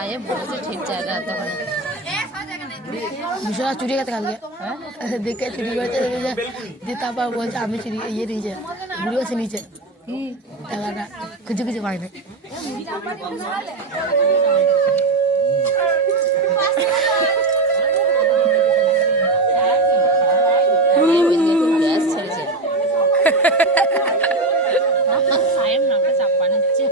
পায়ে বসে ঠিক জায়গা তখন বিশ্বনাথ চুরি গেছে কালকে দেখে চুরি করেছে দিয়ে তারপর বলছে আমি চুরি ইয়ে নিয়েছে ঘুরে বসে নিচে টাকাটা কিছু কিছু পাই না গ্যাস ছেড়েছে সাহেব নাকে চাপা নিচ্ছে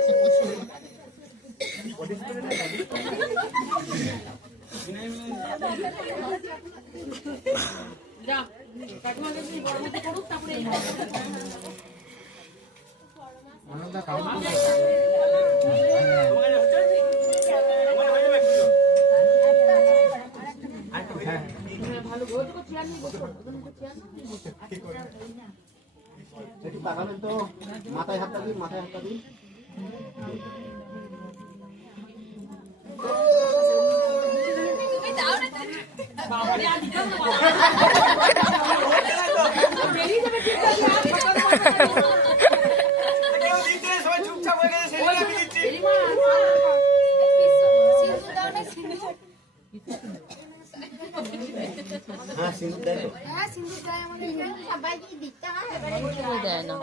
মাথায় হাতটা দিন মাথায় হাতটা দিন দেয় না